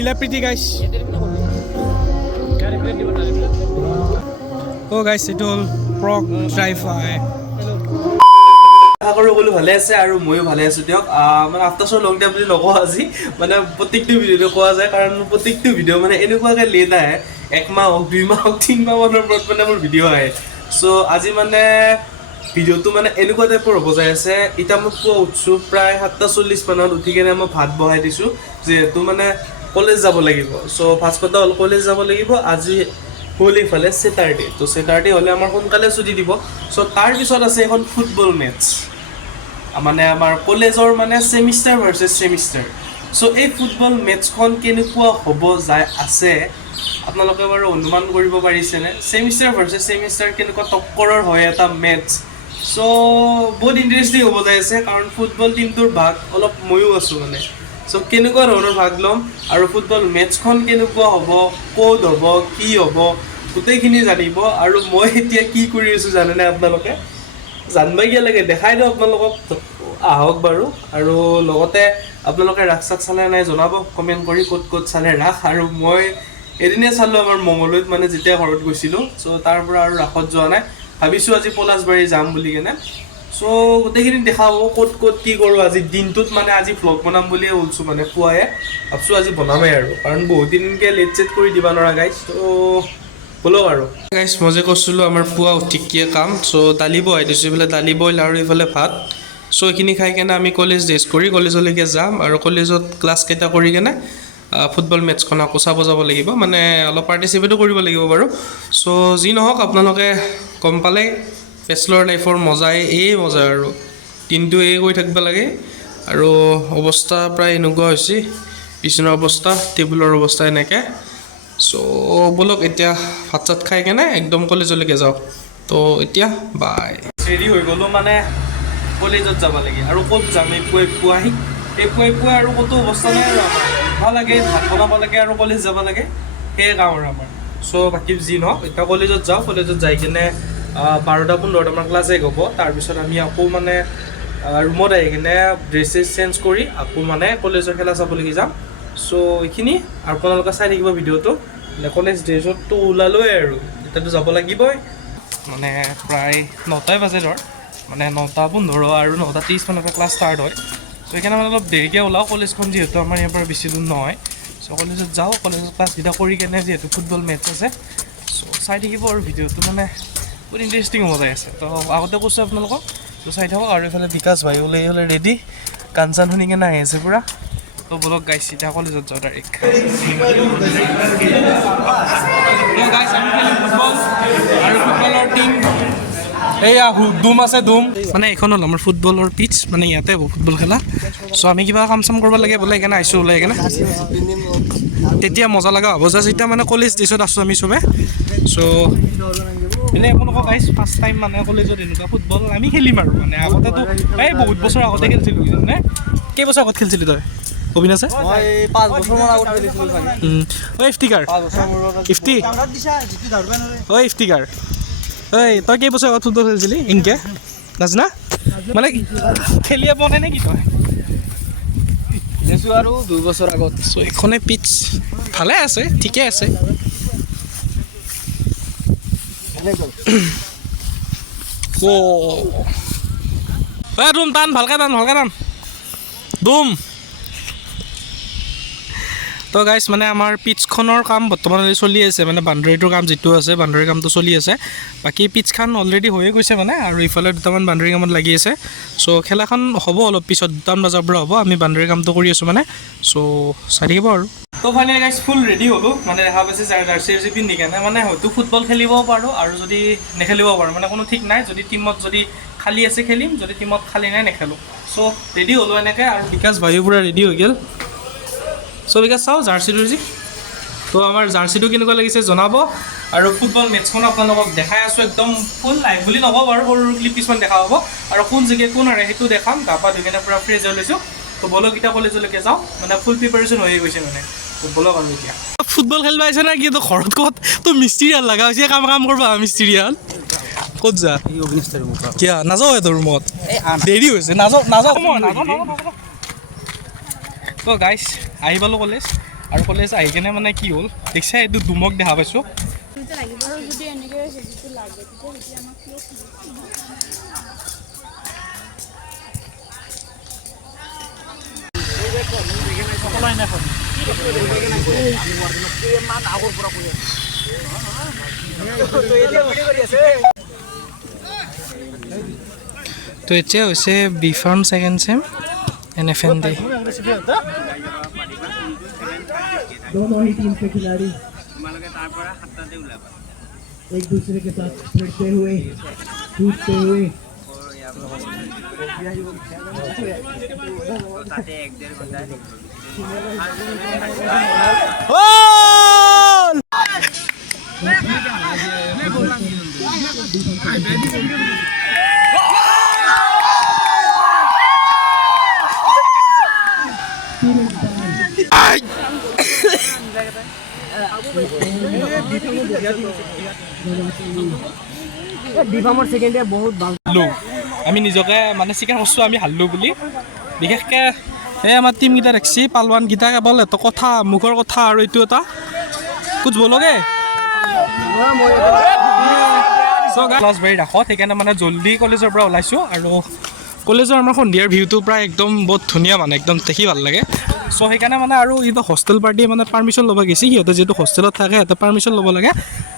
মিলা প্ৰীতি গাইছ গাইছ এইটো হ'ল প্ৰক ড্ৰাইভাৰ আশা কৰোঁ ভালে আছে আৰু ময়ো ভালে আছোঁ দিয়ক মানে আফটাৰ শ্ব' লং টাইম বুলি নকওঁ আজি মানে প্ৰত্যেকটো ভিডিঅ'তে কোৱা যায় কাৰণ প্ৰত্যেকটো ভিডিঅ' মানে এনেকুৱাকৈ লেট আহে 1 মাহ হওক 2 মাহ হওক 3 মাহ মানৰ ওপৰত মানে মোৰ ভিডিঅ' আহে চ' আজি মানে ভিডিঅ'টো মানে এনেকুৱা টাইপৰ হ'ব যাই আছে এতিয়া মই পুৱা উঠছোঁ প্ৰায় 7:40 মানত উঠি কিনে মই ভাত বহাই দিছোঁ যিহেতু মানে কলেজ যাব লাগিব চ' ফাৰ্ষ্ট কথা হ'ল কলেজ যাব লাগিব আজি হ'ল এইফালে ছেটাৰডে তো ছেটাৰডে হ'লে আমাৰ সোনকালে ছুটি দিব চ' তাৰপিছত আছে এখন ফুটবল মেটচ মানে আমাৰ কলেজৰ মানে ছেমিষ্টাৰ ভাৰ্চেছ ছেমিষ্টাৰ চ' এই ফুটবল মেটচখন কেনেকুৱা হ'ব যায় আছে আপোনালোকে বাৰু অনুমান কৰিব পাৰিছেনে ছেমিষ্টাৰ ভাৰ্চেছ ছেমিষ্টাৰ কেনেকুৱা টক্কৰৰ হয় এটা মেটচ চ' বহুত ইণ্টাৰেষ্টিং হ'ব যায় আছে কাৰণ ফুটবল টীমটোৰ ভাগ অলপ ময়ো আছোঁ মানে চ' কেনেকুৱা ধৰণৰ ভাগ ল'ম আৰু ফুটবল মেটচখন কেনেকুৱা হ'ব ক'ত হ'ব কি হ'ব গোটেইখিনি জানিব আৰু মই এতিয়া কি কৰি আছোঁ জানেনে আপোনালোকে জানিবই কিয় লাগে দেখাই দিওঁ আপোনালোকক আহক বাৰু আৰু লগতে আপোনালোকে ৰাস চাক চালে নাই জনাব কমেণ্ট কৰি ক'ত চালে ৰাস আৰু মই এদিনে চালোঁ আমাৰ মঙলদৈত মানে যেতিয়া ঘৰত গৈছিলোঁ চ' তাৰ পৰা আৰু ৰাসত যোৱা নাই ভাবিছোঁ আজি পলাশবাৰী যাম বুলি কেনে চ' গোটেইখিনি দেখাব ক'ত কি কৰোঁ আজি দিনটোত মানে আজি ভ্লগ বনাম বুলিয়ে ওলছোঁ মানে পুৱাই ভাবছোঁ আজি বনামেই আৰু কাৰণ বহুত দিনকৈ লেট চেট কৰি দিবা নোৱাৰা গাইছ ত' ব'লক আৰু গাইছ মই যে কৈছিলোঁ আমাৰ পুৱা উঠিকিয়ে কাম চ' দালি বহাই দিছোঁ এইফালে দালি বইল আৰু এইফালে ভাত চ' এইখিনি খাই কেনে আমি কলেজ ড্ৰেছ কৰি কলেজলৈকে যাম আৰু কলেজত ক্লাছকেইটা কৰি কেনে ফুটবল মেটচখন আকৌ চাব যাব লাগিব মানে অলপ পাৰ্টিচিপেটো কৰিব লাগিব বাৰু চ' যি নহওক আপোনালোকে গম পালে বেচেলৰ লাইফৰ মজাই মজা আৰু দিনটো গৈ থাকিব লাগে আৰু অৱস্থা প্ৰায় এনেকুৱা হৈছে বিচনাৰ অৱস্থা টেবুলৰ অৱস্থা এনেকৈ চ' ব'লক এতিয়া ভাত চাত খাই কেনে একদম কলেজলৈকে যাওঁ তো এতিয়া বাই ৰেডি হৈ গ'লোঁ মানে কলেজত যাব লাগে আৰু ক'ত যাম এই পুৱাই আৰু ক'তো অৱস্থা নাই আৰু আমাৰ ভাল লাগে ভাত বনাব লাগে আৰু কলেজ যাব লাগে সেয়ে কাম আৰু আমাৰ চ' বাকী যি নহওক এতিয়া কলেজত যাওঁ কলেজত যাই কিনে 12:15 আমাৰ ক্লাছ শেষ হ'ব তাৰপিছত আমি আকৌ মানে ৰুমত আহি কিনে ড্ৰেছ চেঞ্জ কৰি আকৌ মানে কলেজৰ খেলা চাবলৈকে যাম চ' এইখিনি আৰু আপোনালোকে চাই থাকিব ভিডিঅ'টো কলেজ ড্ৰেছততো ওলালোৱে আৰু এতিয়াতো যাব লাগিবই মানে প্ৰায় 9টাই বাজে ধৰ মানে 9:15 আৰু 9:30 মানৰ পৰা ক্লাছ ষ্টাৰ্ট হয় চ' সেইকাৰণে মানে অলপ দেৰিকৈ ওলাওঁ কলেজখন যিহেতু আমাৰ ইয়াৰ পৰা বেছি দূৰ নহয় চ' কলেজত যাওঁ কলেজত ক্লাছকেইটা কৰি কেনে যিহেতু ফুটবল মেটচ আছে চ' চাই থাকিব আৰু ভিডিঅ'টো মানে বহুত ইণ্টাৰেষ্টিং হ'ব যায় আছে তো আগতে কৈছোঁ আপোনালোকক ত' চাই থাকক আৰু এইফালে বিকাশ ভাই ওলাই ৰেডি গান চান শুনি কেনে আহি আছে পূৰা তো বলক গাইছ এতিয়া কলেজত যাওঁ ডাইৰেক্ট আৰু ফুটবলৰ টিম এইয়া ধুম আছে ধুম মানে এইখন হ'ল আমাৰ ফুটবলৰ পিচ মানে ইয়াতে হ'ব ফুটবল খেলা চ' আমি কিবা কাম চাম কৰিব লাগে বোলে সেইকাৰণে আহিছোঁ ওলাই কেনে তেতিয়া মজা লগা হ'ব জাষ্ট এতিয়া মানে কলেজ ড্ৰেছত আছোঁ আমি চবে চ' এনেই একো নকওঁ গাইছ ফাৰ্ষ্ট টাইম মানে কলেজত এনেকুৱা ফুটবল আমি খেলিম আৰু মানে আগতেতো এই বহুত বছৰ আগতে খেলিছিলোঁ মানে কেইবছৰ আগত খেলিছিলোঁ তই অবিনাশে মই 5 বছৰমান আগত খেলিছিলোঁ ঐ ইফতিকাৰ ইফতি ঐ ইফতিকাৰ ঐ তই কেইবছৰ আগত ফুটবল খেলিছিলি ইনকে নাজানা মানে খেলিয়ে পোৱা নাই নেকি তই খেলিছোঁ আৰু 2 বছৰ আগত চ' এইখনে পিচ ভালে আছে ঠিকে আছে ধুম টান ভালকৈ টান ধুম তো গাইছ মানে আমাৰ পিটছখনৰ কাম বৰ্তমানলৈ চলি আছে মানে বাউণ্ডেৰীটোৰ কাম যিটো আছে বাউণ্ডেৰীৰ কামটো চলি আছে বাকী পিটছখন অলৰেডি হৈয়ে গৈছে মানে আৰু ইফালে দুটামান বাউণ্ডেৰী কামত লাগি আছে চ' খেলাখন হ'ব অলপ পিছত 2টা বজাৰ পৰা হ'ব আমি বাউণ্ডেৰীৰ কামটো কৰি আছোঁ মানে চ' চাই থাকিব আৰু তো ফাইনেলি গাইছ ফুল ৰেডি হ'লোঁ মানে দেখা পাইছে জাৰ্চি পিন্ধি কেনে মানে হয়তো ফুটবল খেলিবও পাৰোঁ আৰু যদি নেখেলিবও পাৰোঁ মানে কোনো ঠিক নাই যদি টিমত যদি খালী আছে খেলিম যদি টিমত খালী নাই নেখেলোঁ চ' ৰেডি হ'লোঁ এনেকৈ আৰু বিকাশ ভাইও পূৰা ৰেডি হৈ গ'ল চ' বিকাশ চাওঁ জাৰ্চিটো যি তো আমাৰ জাৰ্চিটো কেনেকুৱা লাগিছে জনাব আৰু ফুটবল মেটচখন আপোনালোকক দেখাই আছোঁ একদম ফুল লাইভ বুলি নকওঁ বাৰু সৰু ক্লিপ কিছুমান দেখা হ'ব আৰু কোন জেগাত কোন হাৰে সেইটো দেখাম গা পা ধুই কেনে পূৰা ফ্ৰেছ হৈ লৈছোঁ তো বলক এতিয়া কলেজলৈকে যাওঁ মানে ফুল প্ৰিপাৰেশ্যন হৈয়ে গৈছে মানে তো বলক আৰু এতিয়া ফুটবল খেলিব আহিছে নে কি তো ঘৰত ক'ত তো মিস্ত্ৰীয়াল লগা হৈছে কাম কৰিব মিস্ত্ৰীয়াল ক'ত যা কিয় নাযাওঁ তোৰ ৰুমত দেৰি হৈছে নাযাওঁ তো গাইছ আহি পালোঁ কলেজ আৰু কলেজ আহি কেনে মানে কি হ'ল দেখিছা এইটো দুমক দেখা পাইছোঁ তো এতিয়া হৈছে B pharm second sem NFND दोनों ही टीम के खिलाड़ी एक दूसरे के साथ भिड़ते हुए टूटते हुए ডিফামৰ ছেকেণ্ড ইয়াৰ বহুত ভাল হাল্লো আমি নিজকে মানে স্বীকাৰ কৰিছোঁ আমি হাল্লো বুলি বিশেষকৈ এই আমাৰ টিমকেইটা দেখছি পালোৱানকেইটা কেৱল এটা কথা মুখৰ কথা আৰু এইটো এটা কুছ বলোগে পালাসবাৰী ৰাখত সেইকাৰণে মানে জল্দি কলেজৰ পৰা ওলাইছোঁ আৰু কলেজৰ আমাৰ সন্ধিয়াৰ ভিউটো প্ৰায় একদম বহুত ধুনীয়া মানে একদম দেখি ভাল লাগে চ' সেইকাৰণে মানে আৰু ইহঁতে হোষ্টেল পাৰ্টিয়ে মানে পাৰ্মিশ্যন ল'ব গৈছে সিহঁতে যিহেতু হোষ্টেলত থাকে সিহঁতে পাৰ্মিশ্যন ল'ব লাগে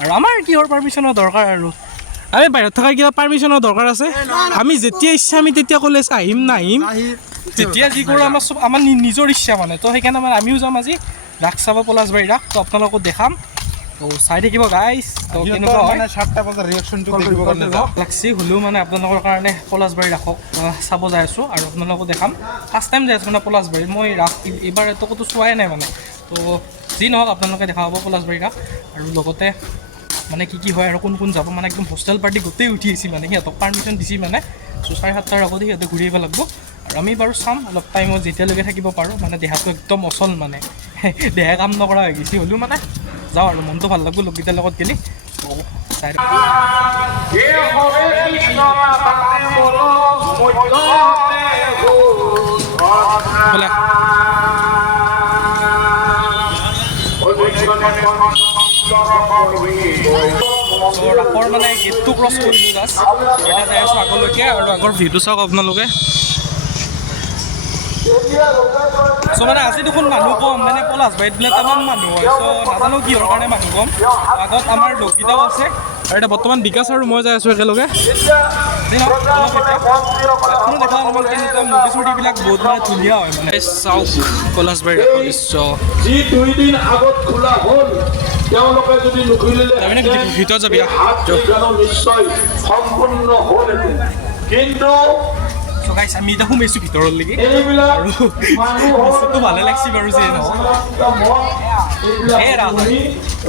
আৰু আমাৰ কিহৰ পাৰ্মিশ্যনৰ দৰকাৰ আৰু আমি বাহিৰত থকা কিবা পাৰ্মিশ্যনৰ দৰকাৰ আছে আমি যেতিয়া ইচ্ছা আমি তেতিয়া কলেজ আহিম নাহিম যেতিয়া যি কৰোঁ আমাৰ চব আমাৰ নিজৰ ইচ্ছা মানে তো সেইকাৰণে মানে আমিও যাম আজি ৰাস চাব পলাশবাৰী ৰাস তো আপোনালোকক দেখাম তো চাই থাকিব গাইজ তো কেনেকুৱা হয় 7টা বজাৰ ৰিয়েকশ্যনটো দেখিব কাৰণে লাগছি হ'লেও মানে আপোনালোকৰ কাৰণে পলাশবাৰী ৰাসক চাব যাই আছোঁ আৰু আপোনালোকক দেখাম ফাৰ্ষ্ট টাইম যাই আছোঁ মানে পলাশবাৰী মই ৰাস এইবাৰ এটো ক'তো চোৱাই নাই মানে তো যি নহওক আপোনালোকে দেখা পাব পলাশবাৰী ৰাস আৰু লগতে মানে কি হয় আৰু কোন কোন যাব মানে একদম হোষ্টেল পাৰ্টি গোটেই উঠি আহিছে মানে সিহঁতক পাৰ্মিশ্যন দিছে মানে চ' 7:30টাৰ আগতে সিহঁতে ঘূৰি আহিব লাগিব আৰু আমি বাৰু চাম অলপ টাইমত যেতিয়ালৈকে থাকিব পাৰোঁ মানে দেহাটো একদম অচল মানে দেহাই কাম নকৰা হৈ গৈছে হ'লেও মানে যাওঁ আৰু মনটো ভাল লাগিব লগকেইটাৰ লগত গেলি চাই ৰাসৰ মানে গেটটো ক্ৰছ কৰিলোঁ জাষ্ট এতিয়া যাই আছোঁ আগলৈকে আৰু আগৰ ভিউটো চাওক আপোনালোকে চ' মানে আজি দেখোন মানুহ কম মানে পলাশবাৰীত বোলে তামান মানুহ হয় চ' নাজানো কিহৰ কাৰণে মানুহ কম আগত আমাৰ লগকেইটাও আছে আৰু এতিয়া বৰ্তমান বিকাশ আৰু মই যাই আছোঁ একেলগে মূৰ্তি-চূৰ্তিবিলাক বহুত মানে ধুনীয়া হয় মানে চাওক পলাশবাৰী দৃশ্য যি 2 দিন আগত খোলা হ'ল তেওঁলোকে যদি নুখুলিলে ভিতৰত যাবি নিশ্চয় সম্পূৰ্ণ হ'ল কিন্তু আমি এতিয়া সোমাইছোঁ ভিতৰলৈকে আৰু বস্তুটো ভালে লাগছে বাৰু যে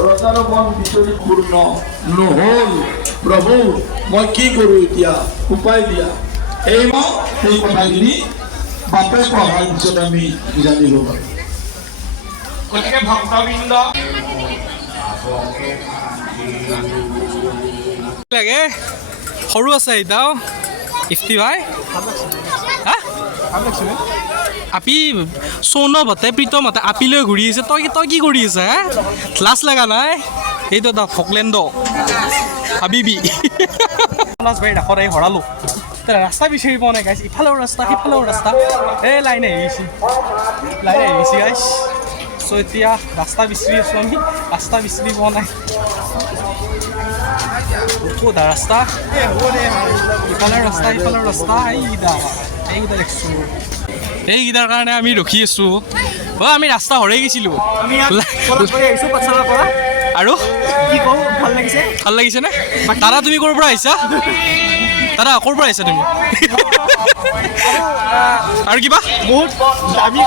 ৰজাৰ মন ভিতৰি পূৰ্ণ নহ'ল প্ৰভু মই কি কৰোঁ এতিয়া উপায় দিয়া সেই কথাখিনি বাপে পঢ়াৰ পিছত আমি জানিব পাৰোঁ গতিকে ভক্তবৃন্দ লাগে সৰু আছে এতিয়াও ইফতি ভাই আপি সৌনভহঁতে প্ৰীতমহঁতে আপি লৈ ঘূৰি আছে তই কি কৰি আছে হে লাজ লগা নাই সেইটো এটা ফকলেণ্ড হাবিবি পলাশবাৰী ৰাসত আহি হৰালোঁ ৰাস্তা বিচাৰি পোৱা নাই গাইছ ইফালেও ৰাস্তা সিফালেও ৰাস্তা এই লাইন আহি গৈছে গাইছ চ' এতিয়া ৰাস্তা বিচাৰি আছোঁ আমি ৰাস্তা বিচাৰি পোৱা নাই ক'ত ৰাস্তা ইফালৰ ৰাস্তা এইকেইটা দেখিছোঁ এইকেইটাৰ কাৰণে আমি ৰখি আছোঁ আমি ৰাস্তা হৰাই গৈছিলোঁ আৰু কি কওঁ ভাল লাগিছেনে দাদা তুমি ক'ৰ পৰা আহিছা দাদা ক'ৰ পৰা আহিছা তুমি আৰু কিবা বহুত দামী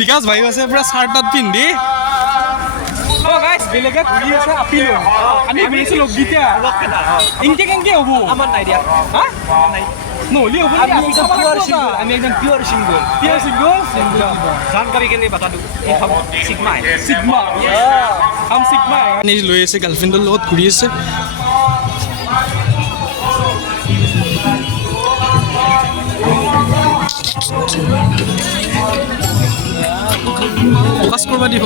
বিকাশ ভাইও আছে পুৰা চাৰ্ট তাত পিন্ধি বেলেগে ঘূৰি আছে আপিলো আমি ঘূৰিছোঁ লগগীতা কেনেকৈ হ'ব আমাৰ নাই দিয়া নহ'লে হ'ব আমি একদম পিয়ৰ চিংগল জানকাৰী কেনে বাটা দিওঁ চিগমা লৈ আছে গাৰ্লফ্ৰেণ্ডৰ লগত ঘূৰি আছে ফ'কাছ কৰিব দি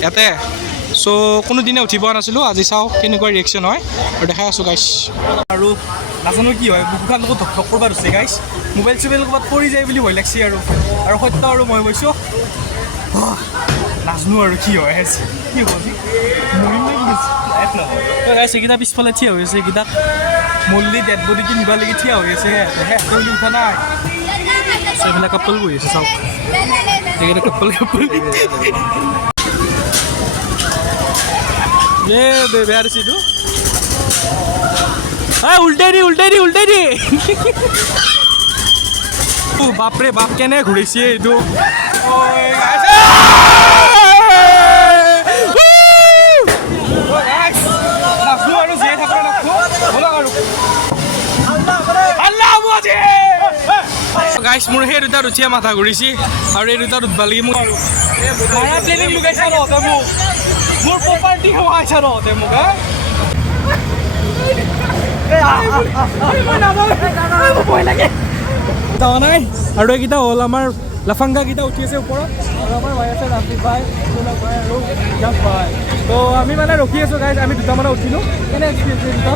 ইয়াতে চ' কোনোদিনে উঠি পোৱা নাছিলোঁ আজি চাওঁ কেনেকুৱা ৰিয়েকশ্যন হয় আৰু দেখাই আছোঁ গাইছ আৰু নাজানো কি হয় বুকুখন লগত ধক ধক কৰিব ধৰিছে গাইছ মোবাইল চোবাইল ক'ৰবাত পৰি যায় বুলি ভয় লাগছে আৰু সত্য আৰু মই কৈছোঁ নাজানো আৰু কি হয় কি হ'ব গাইছ এইকেইটা পিছফালে থিয় হৈ আছে এইকেইটাক মল্লি ডেড বডি কিনিবালৈকে থিয় হৈ আছে বুলি উঠা নাই এইবিলাক কাপল বহি আছে চাওক এইকেইটা কাপল বেয়া দিছে এইটো উল্টাই দি বাপৰে বাপ কেনে ঘূৰিছে এইটো আৰু জীয়াই থাকাৰ গাইছ মোৰ সেই দুটাত উঠিয়ে মাথা ঘূৰিছে আৰু এই দুটাত উঠবা লাগি মোক প্লেনিং লুকাইছা নহতে মোক মোৰ প্ৰপাৰ্টি সোমাইছা নহতে মোক যোৱা নাই আৰু এইকেইটা হ'ল আমাৰ লাফাংগাকেইটা উঠি আছে ওপৰত আৰু আমাৰ ভাই আছে ৰাফিক ভাই ভাই আৰু জাফ ভাই তো আমি মানে ৰখি আছোঁ গাইজ আমি দুটামানে উঠিলোঁ কেনে এক্সপিৰিয়েঞ্চ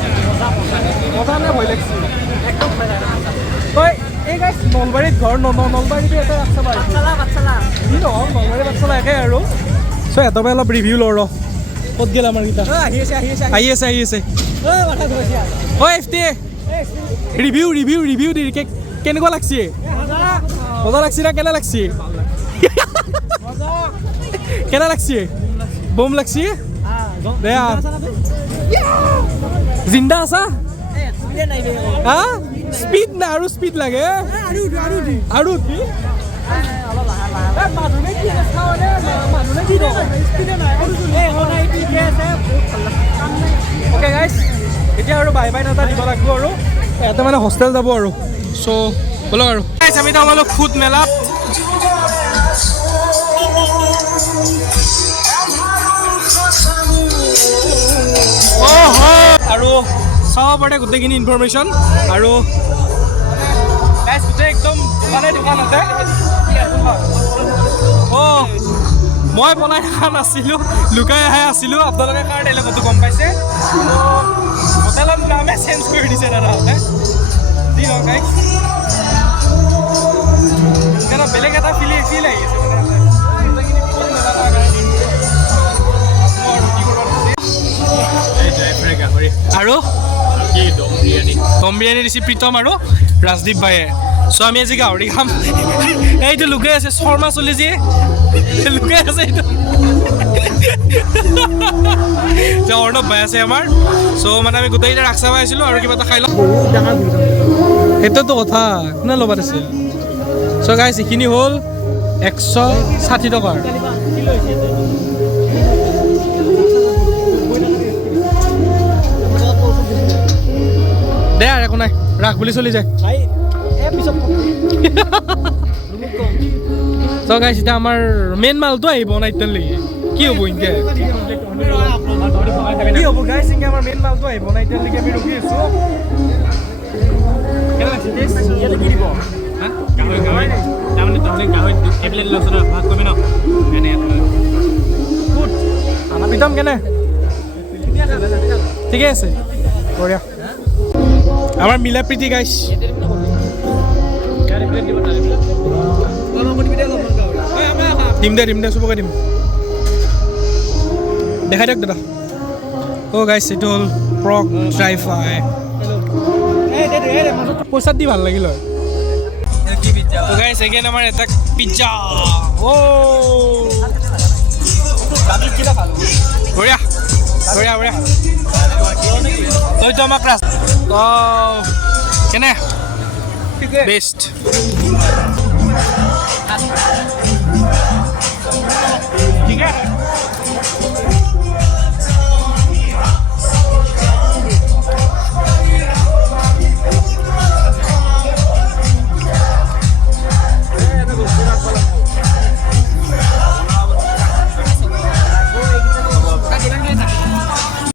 মজা নে ভয় লাগিছিল একদম তই এই গাইজ নলবাৰীত ঘৰ নলবাৰীটো এটা ৰাস্তা পাইছোঁ কি নহওক নলবাৰী পাঠশালা একে আৰু চ' এটাৰ পৰা অলপ ৰিভিউ লওঁ ৰ ক'ত গ'ল আমাৰ কেইটা আহি আছে ঐ এফটি ৰিভিউ দি কেনেকুৱা লাগছে মজা লাগছে না কেনে লাগছে কেনে লাগছে বম লাগছে দে জিন্দা আছা হা স্পীড না আৰু স্পীড লাগে আৰু কি অ'কে গাইছ এতিয়া আৰু বাই এটা দিব লাগিব আৰু ইয়াতে মানে হোষ্টেল যাব আৰু চ' ব'লক আৰু গাইছ আমি তাৰমানে ফুড মেলাত আৰু চাব পাৰে গোটেইখিনি ইনফৰমেশ্যন আৰু গাইছ গোটেই একদম দোকানতে মই বনাই থকা নাছিলোঁ লুকাই আছিলোঁ আপোনালোকে কাৰণে লগতো গম পাইছে হোটেলৰ নামে চেঞ্জ কৰি দিছে দাদাহঁতে যি হওক গাইছ বেলেগ এটা ফিল আহি আছে আৰু দম বিৰিয়ানী দিছে প্ৰীতম আৰু ৰাজদীপ ভাইয়ে চ' আমি আজি গাহৰি খাম এইটো লুকাই আছে শৰ্মা চলি যি লুকাই আছে এইটো অৰ্ণৱ ভাই আছে আমাৰ চ' মানে আমি গোটেইকেইটা ৰাক্সা পাই আছিলোঁ আৰু কিবা এটা খাই লওঁ সেইটোতো কথা কোনে ল'বাত আছে চ' গাইছ এইখিনি হ'ল 160 টকাৰ দে আৰু একো নাই ৰাখ বুলি চলি যায় চ' গাইছ এতিয়া আমাৰ মেইন মালটো আহিব না এতিয়ালৈকে কি হ'ব এনেকৈ কি হ'ব গাইছ এনেকৈ আমাৰ মেইন মালটো আহিব না এতিয়ালৈকে আমি ৰখি আছোঁ কি দিব প্ৰীতম কেনে ঠিকে আছে বঢ়িয়া আমাৰ মিলা প্ৰীতি গাইছ দিম দে চবকে দিম দেখাই দিয়ক দাদা গাইছ এইটো হ'ল প্ৰক ড্ৰাই ফ্ৰাই পইচাত দি ভাল লাগিল হয় গাইছ এগেইন আমাৰ এটা পিজ্জা বঢ়িয়া তইতো আমাক কেনে বেষ্ট ঠিক আছে